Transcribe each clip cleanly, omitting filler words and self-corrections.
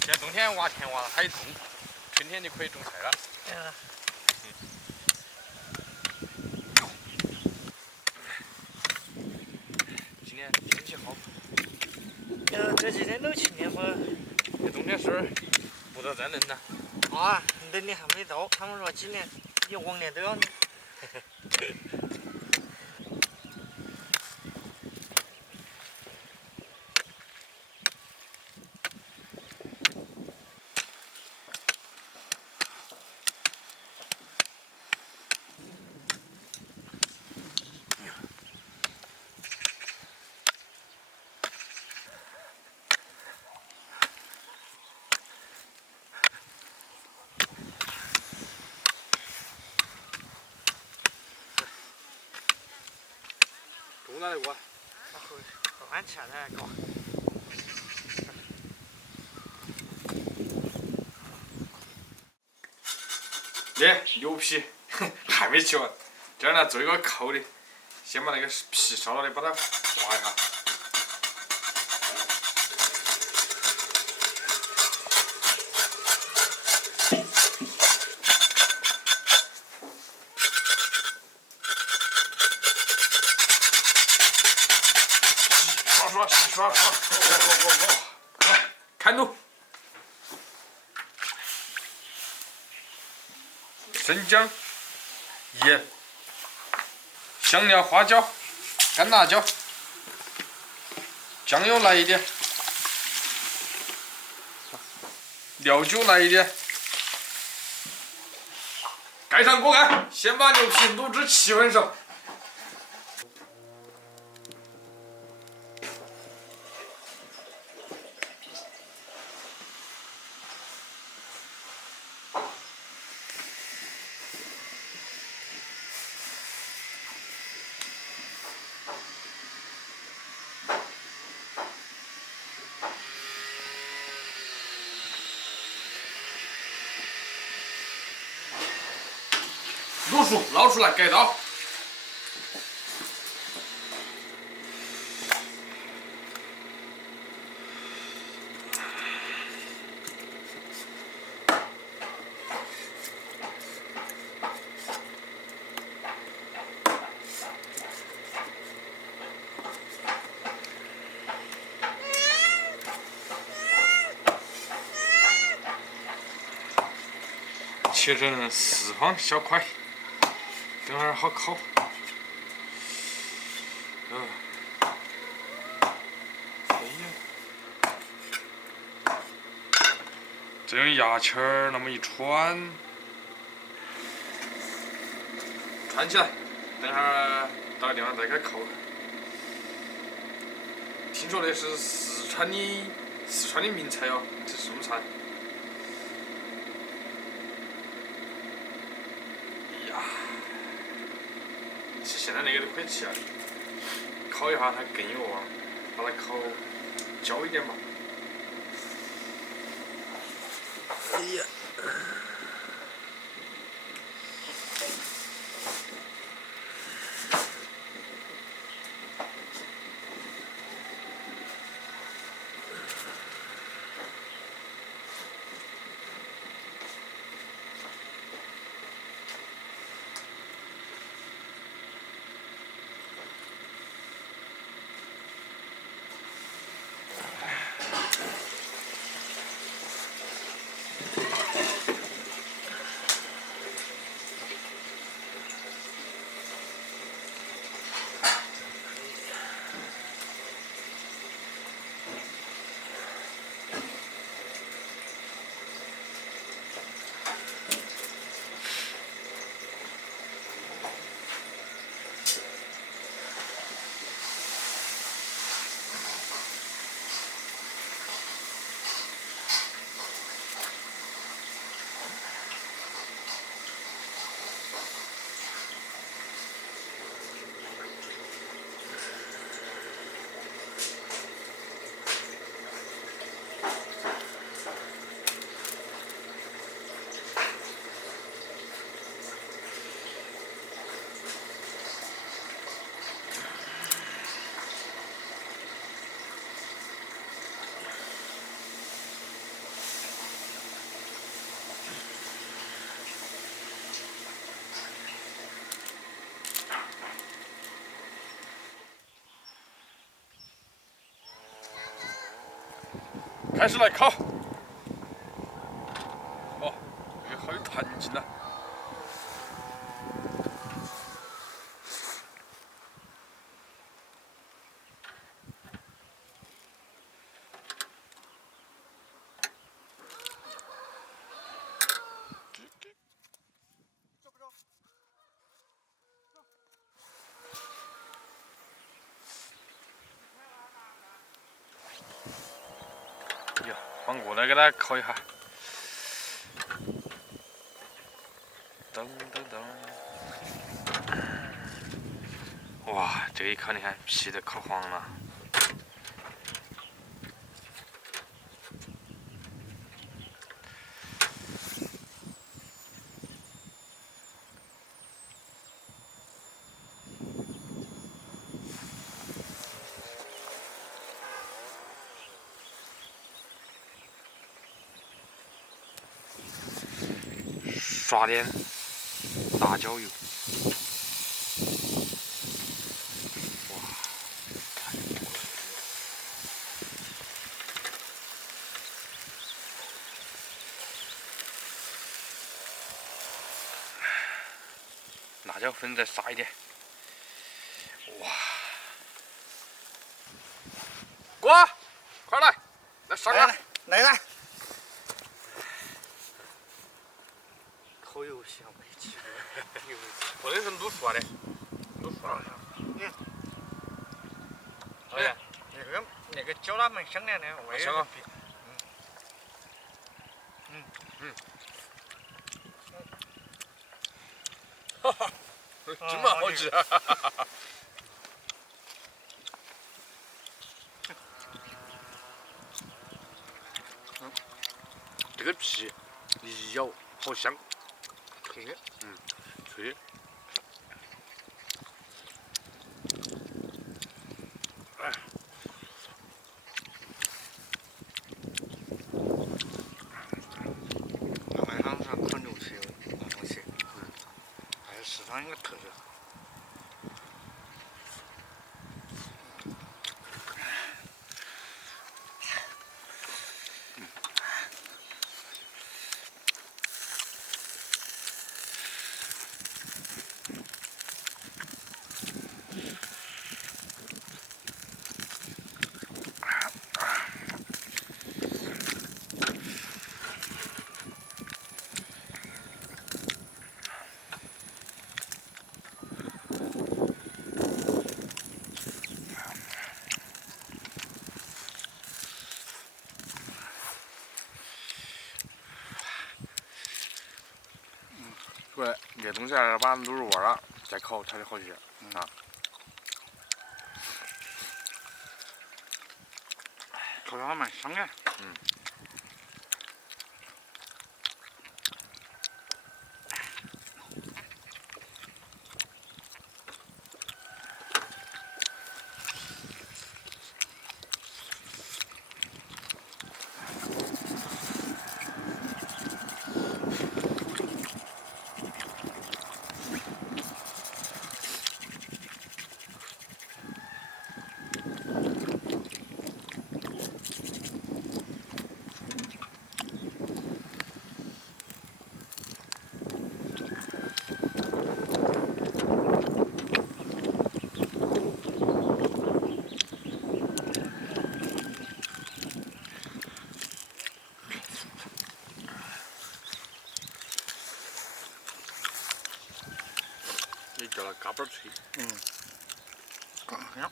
现在冬天挖田挖的太重，春天就可以种菜了。今年天气好。这几天都晴天不？这冬天是不得再冷了。啊，冷的还没到，他们说今年比往年都要冷。种哪里挖？按起来搞。耶，牛皮还没起完，这儿呢做一个扣的，先把那个皮烧了的，把它划一下。刷，看路。生姜、盐、香料、花椒、干辣椒，酱油来一点，料酒来一点，盖上锅盖，先把牛皮卤至7分熟。卤熟，捞出来盖刀。切成4方小块，等会儿好烤。再用牙签儿那么一穿，穿起来，等会儿到个地方再给扣。听说的是四川的名菜哦，这是什么菜？呀，其实现在那个都可以吃了，烤一下它更有味儿，把它烤焦一点嘛。哎呀。开始来烤。哦，这个好有弹性呐。呀，放过来给它烤一下。噔噔噔。哇，这一烤你看皮都烤黄了。刷点辣椒油。哇！辣椒粉再撒一点。哇！哥，快来，来上啊！来。烤油香没起。或者是卤出来的，卤出来的。哎，那个椒它蛮香的呢，味香啊。哈哈，真蛮好吃。这个皮一咬好香，脆，脆。俺们好像烤牛是有那东西，还有市场一个特色。对，这东西要把它卤入味了，再烤才能好吃啊。烤的还蛮香的。你叫它嘎嘣脆。更香。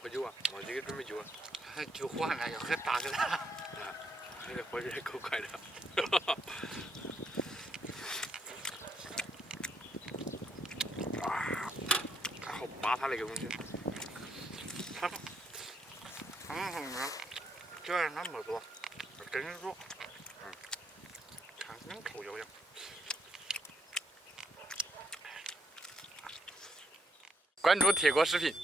喝酒啊，我这个准备酒啊。酒换了，要喝大个的。那个喝起来够快的。啊，好扒它那个东西。他们说的，酒量那么多，跟你说，看跟臭脚一样。关注铁锅视频。